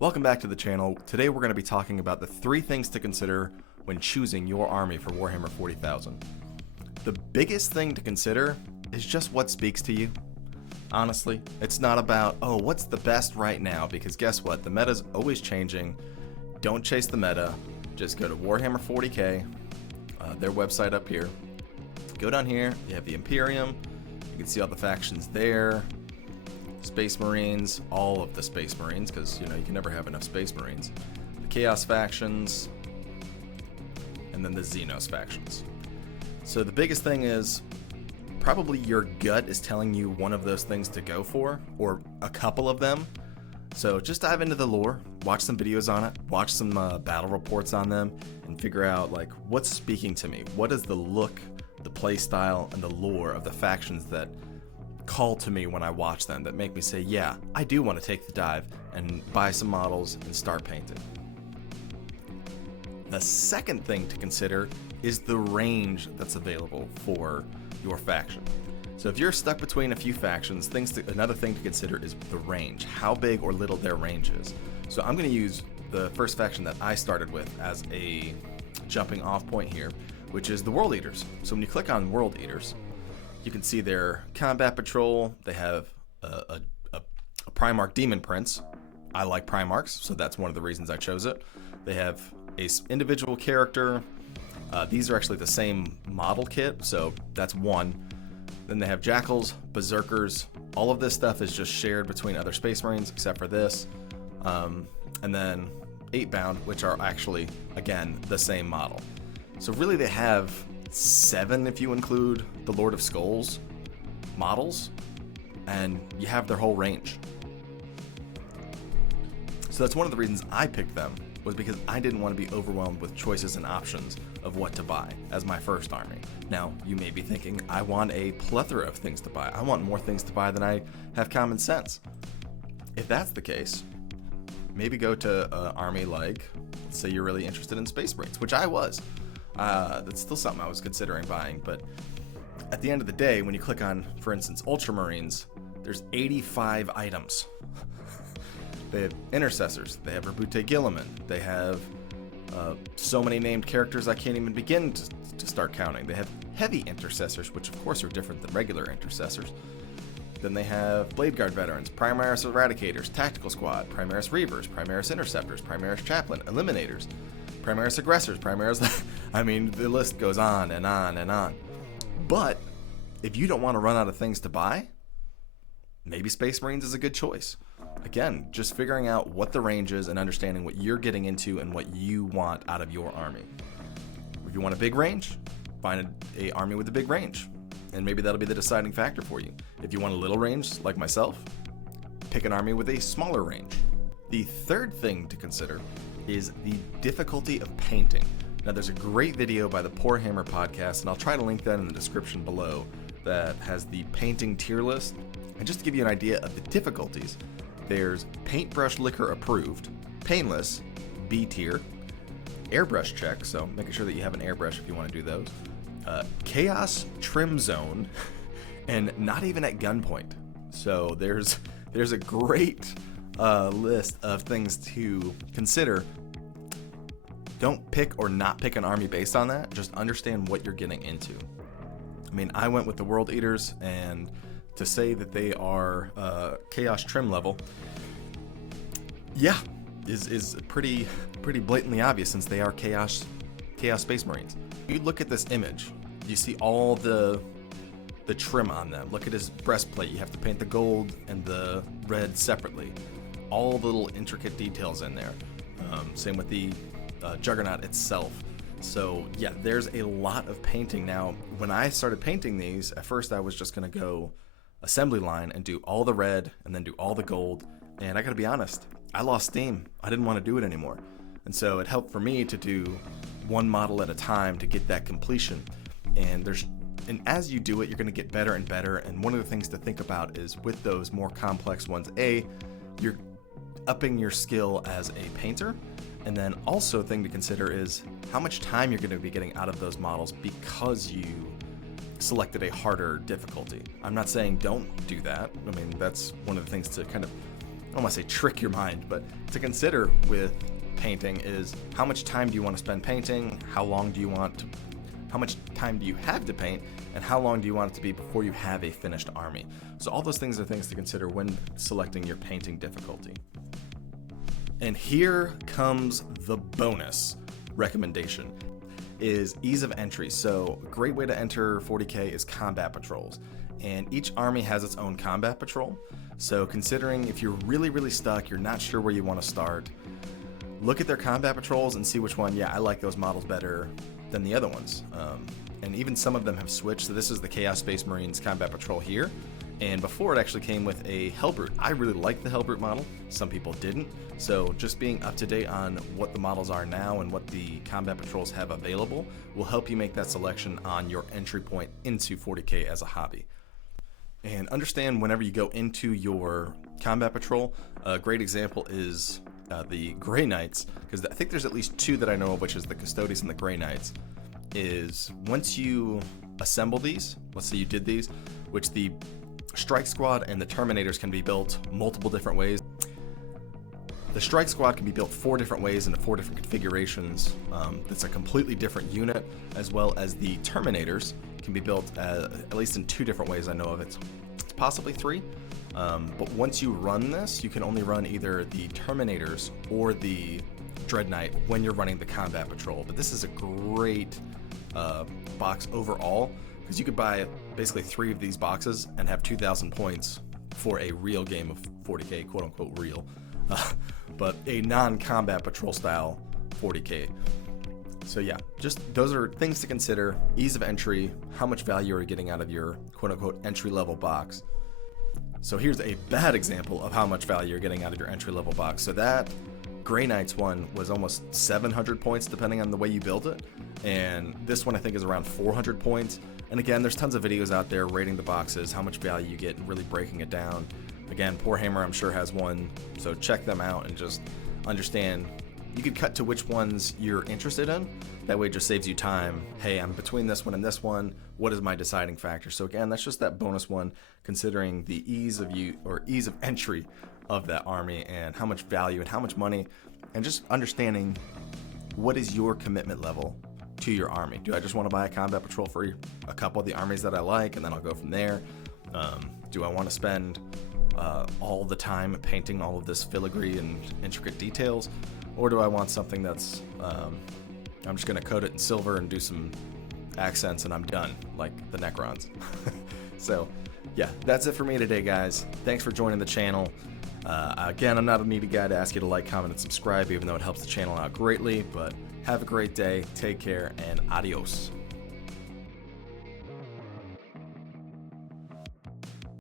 Welcome back to the channel. Today we're going to be talking about the 3 things to consider when choosing your army for Warhammer 40,000. The biggest thing to consider is just what speaks to you. Honestly, it's not about, oh, what's the best right now, because guess what? The meta's always changing. Don't chase the meta. Just go to Warhammer 40k, their website up here. Go down here, you have the Imperium. You can see all the factions there. Space Marines, all of the Space Marines, because you can never have enough Space Marines. The Chaos factions, and then the Xenos factions. So the biggest thing is probably your gut is telling you one of those things to go for, or a couple of them. So just dive into the lore, watch some videos on it, watch some battle reports on them, and figure out like what's speaking to me. What is the look, the play style, and the lore of the factions that call to me when I watch them, that make me say, yeah, I do want to take the dive and buy some models and start painting. The second thing to consider is the range that's available for your faction. So if you're stuck between a few factions, another thing to consider is the range, how big or little their range is. So I'm going to use the first faction that I started with as a jumping off point here, which is the World Eaters. So when you click on World Eaters, you can see their combat patrol. They have a Primarch Demon Prince. I like Primarchs, so that's one of the reasons I chose it. They have a individual character. These are actually the same model kit, so that's one. Then they have Jackals, Berserkers. All of this stuff is just shared between other Space Marines, except for this. And then 8-bound, which are actually, again, the same model. So really they have 7 if you include the Lord of Skulls models, and you have their whole range. So that's one of the reasons I picked them, was because I didn't want to be overwhelmed with choices and options of what to buy as my first army. Now, you may be thinking, I want a plethora of things to buy. I want more things to buy than I have common sense. If that's the case, maybe go to an army like, let's say you're really interested in Space Marines, which I was. That's still something I was considering buying, but at the end of the day, when you click on, for instance, Ultramarines, there's 85 items. They have Intercessors, they have Rabute Guilliman, they have so many named characters I can't even begin to start counting. They have Heavy Intercessors, which of course are different than regular Intercessors. Then they have Blade Guard Veterans, Primaris Eradicators, Tactical Squad, Primaris Reavers, Primaris Interceptors, Primaris Chaplain, Eliminators, Primaris Aggressors, Primaris... I mean, the list goes on and on and on. But if you don't want to run out of things to buy, maybe Space Marines is a good choice. Again, just figuring out what the range is and understanding what you're getting into and what you want out of your army. If you want a big range, find an army with a big range, and maybe that'll be the deciding factor for you. If you want a little range, like myself, pick an army with a smaller range. The third thing to consider is the difficulty of painting. Now, there's a great video by the Poor Hammer podcast, and I'll try to link that in the description below, that has the painting tier list. And just to give you an idea of the difficulties, there's Paintbrush Liquor Approved, Painless, B tier, Airbrush Check, so making sure that you have an airbrush if you want to do those, Chaos Trim Zone, and Not Even at Gunpoint. So there's a great list of things to consider. Don't pick or not pick an army based on that. Just understand what you're getting into. I mean, I went with the World Eaters, and to say that they are Chaos Trim level, yeah, is pretty blatantly obvious, since they are Chaos Space Marines. You look at this image, you see all the trim on them. Look at his breastplate. You have to paint the gold and the red separately. All the little intricate details in there. Same with the Juggernaut itself. So yeah, there's a lot of painting. Now, when I started painting these, at first I was just going to go assembly line and do all the red and then do all the gold. And I got to be honest, I lost steam. I didn't want to do it anymore. And so it helped for me to do one model at a time to get that completion. And as you do it, you're going to get better and better. And one of the things to think about is with those more complex ones, you're upping your skill as a painter. And then also a thing to consider is how much time you're going to be getting out of those models because you selected a harder difficulty. I'm not saying don't do that. I mean, that's one of the things to kind of I don't want to say trick your mind, but to consider with painting is how much time do you want to spend painting, how much time do you have to paint, and how long do you want it to be before you have a finished army. So all those things are things to consider when selecting your painting difficulty. And here comes the bonus recommendation, is ease of entry. So a great way to enter 40K is combat patrols, and each army has its own combat patrol. So considering if you're really stuck, you're not sure where you want to start, look at their combat patrols and see which one, I like those models better than the other ones. And even some of them have switched. So this is the Chaos Space Marines combat patrol here. And before, it actually came with a Hellbrute. I really liked the Hellbrute model. Some people didn't. So just being up to date on what the models are now and what the combat patrols have available will help you make that selection on your entry point into 40K as a hobby. And understand whenever you go into your combat patrol, a great example is the Grey Knights, because I think there's at least two that I know of, which is the Custodes and the Grey Knights, is once you assemble these, let's say you did these, which the Strike Squad and the Terminators can be built multiple different ways. The Strike Squad can be built 4 different ways into 4 different configurations. That's a completely different unit, as well as the Terminators can be built at least in 2 different ways I know of. It's possibly 3. But once you run this, you can only run either the Terminators or the Dread Knight when you're running the combat patrol. But this is a great box overall, because you could buy basically 3 of these boxes and have 2,000 points for a real game of 40K, quote unquote real, but a non-combat patrol style 40K. So just those are things to consider: ease of entry, how much value are you getting out of your quote unquote entry level box. So here's a bad example of how much value you're getting out of your entry level box. So that Grey Knights one was almost 700 points depending on the way you build it, and this one I think is around 400 points. And again, there's tons of videos out there rating the boxes, how much value you get, and really breaking it down. Again, Poor Hammer I'm sure has one, so check them out and just understand. You could cut to which ones you're interested in. That way it just saves you time. Hey, I'm between this one and this one. What is my deciding factor? So again, that's just that bonus one, considering the ease of entry of that army and how much value and how much money, and just understanding what is your commitment level to your army. Do I just want to buy a combat patrol for a couple of the armies that I like and then I'll go from there? Do I want to spend all the time painting all of this filigree and intricate details? Or do I want something that's, I'm just going to coat it in silver and do some accents and I'm done, like the Necrons. So, that's it for me today, guys. Thanks for joining the channel. Again, I'm not a needy guy to ask you to like, comment, and subscribe, even though it helps the channel out greatly. But have a great day, take care, and adios.